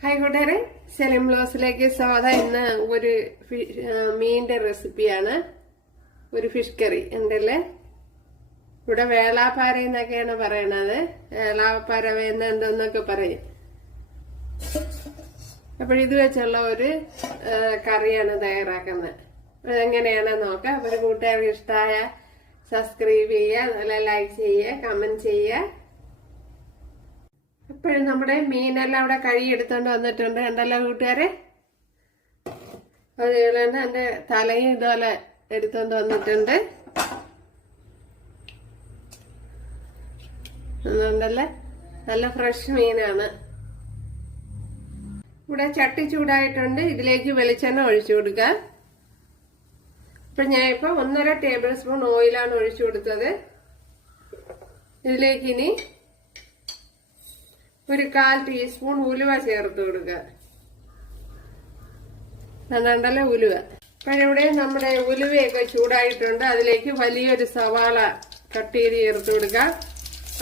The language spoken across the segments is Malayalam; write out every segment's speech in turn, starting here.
ഹായ് കൂട്ടുകാരെ സെലിം ബ്ലോസിലേക്ക് സ്വാഗതം ഇന്ന് ഒരു മീനിന്റെ റെസിപ്പിയാണ്. ഒരു ഫിഷ് കറി ഉണ്ടല്ലേ? ഇവിടെ വേളാപ്പാര എന്നൊക്കെയാണ് പറയണത്. വേളാപ്പാര വേന്ന എന്തെന്നൊക്കെ പറയും. അപ്പോൾ ഇത് വെച്ചുള്ള ഒരു കറിയാണ് തയ്യാറാക്കുന്നത്. അതെങ്ങനെയാണ് നോക്കാം. അപ്പോൾ ഒരു കൂട്ടുകാർക്ക് ഇഷ്ടമായ സബ്സ്ക്രൈബ് ചെയ്യുക അതുപോലെ ലൈക്ക് ചെയ്യുക കമന്റ് ചെയ്യുക. അപ്പോഴും നമ്മുടെ മീനെല്ലാം അവിടെ കഴുകി എടുത്തുകൊണ്ട് വന്നിട്ടുണ്ട്. കണ്ടല്ലോ കൂട്ടുകാരെ? അതുപോലെ തന്നെ എന്റെ തലയും ഇതുപോലെ എടുത്തോണ്ട് വന്നിട്ടുണ്ട്. അതുകൊണ്ടല്ലേ നല്ല ഫ്രഷ് മീനാണ്. ഇവിടെ ചട്ടി ചൂടായിട്ടുണ്ട്. ഇതിലേക്ക് വെളിച്ചെണ്ണ ഒഴിച്ചു കൊടുക്കുക ഇപ്പൊ ഞാൻ ഇപ്പൊ ഒന്നര ടേബിൾ സ്പൂൺ ഓയിലാണ് ഒഴിച്ചു കൊടുത്തത്. ഇതിലേക്ക് ഇനി ഒരു കാൽ ടീസ്പൂൺ ഉലുവ ചേർത്ത് കൊടുക്കുക രണ്ടല്ല ഉലുവ. ഇവിടെ നമ്മുടെ ഉലുവയൊക്കെ ചൂടായിട്ടുണ്ട്. അതിലേക്ക് വലിയൊരു സവാള കട്ട് ചെയ്ത് ചേർത്ത് കൊടുക്കുക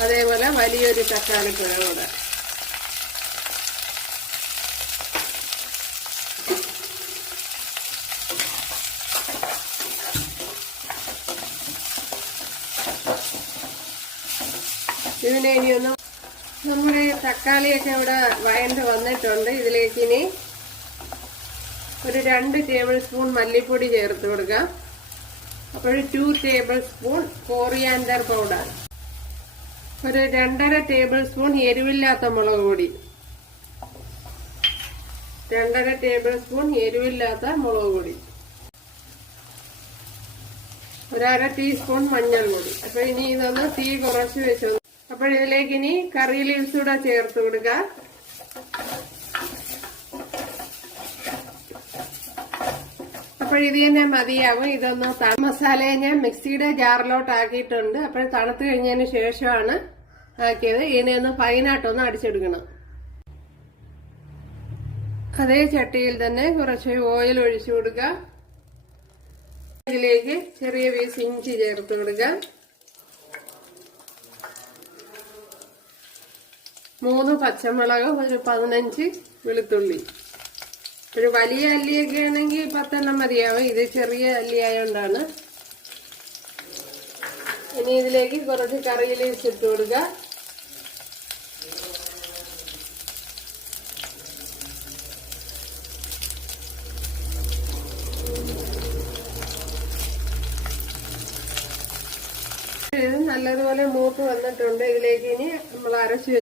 അതേപോലെ വലിയൊരു തക്കാളി കൂടെ ഇതിനെ ഇനിയൊന്ന് നമ്മുടെ തക്കാളിയൊക്കെ ഇവിടെ വയണ്ട് വന്നിട്ടുണ്ട്. ഇതിലേക്ക് ഇനി ഒരു രണ്ട് ടേബിൾ സ്പൂൺ മല്ലിപ്പൊടി ചേർത്ത് കൊടുക്കാം. അപ്പോൾ two table spoon coriander powder. ഒരു രണ്ടര ടേബിൾ സ്പൂൺ എരിവില്ലാത്ത മുളക് പൊടി. രണ്ടര ടേബിൾ സ്പൂൺ എരിവില്ലാത്ത മുളക് പൊടി. ഒരര ടീസ്പൂൺ മഞ്ഞൾ പൊടി അപ്പൊ ഇനി ഇതൊന്ന് തീ കുറച്ച് വെച്ചു അപ്പോൾ ഇതിലേക്ക് ഇനി കറി ലീവ്സ് കൂടെ ചേർത്ത് കൊടുക്കുക അപ്പോൾ ഇത് തന്നെ മതിയാവും. ഇതൊന്ന് മസാലയെ ഞാൻ മിക്സിയുടെ ജാറിലോട്ടാക്കിയിട്ടുണ്ട് അപ്പോൾ തണുത്ത് കഴിഞ്ഞതിന് ശേഷമാണ് ആക്കിയത്. ഇതിനെ ഒന്ന് ഫൈനായിട്ടൊന്ന് അടിച്ചെടുക്കണം. അതേ ചട്ടിയിൽ തന്നെ കുറച്ച് ഓയിൽ ഒഴിച്ചു കൊടുക്കുക ഇതിലേക്ക് ചെറിയ പീസ് ഇഞ്ചി ചേർത്ത് കൊടുക്കുക മൂന്ന് പച്ചമുളക് ഒരു പതിനഞ്ച് വെളുത്തുള്ളി. ഒരു വലിയ അല്ലിയൊക്കെ ആണെങ്കിൽ പത്തെണ്ണം മതിയാവും. ഇത് ചെറിയ അല്ലി ആയതുകൊണ്ടാണ് ഇനി ഇതിലേക്ക് കുറച്ച് കറി ലീവ്സ് ഇട്ട് കൊടുക്കുക നല്ലതുപോലെ മൂത്ത് വന്നിട്ടുണ്ട്. ഇതിലേക്ക് ഇനി നമ്മൾ അരച്ചു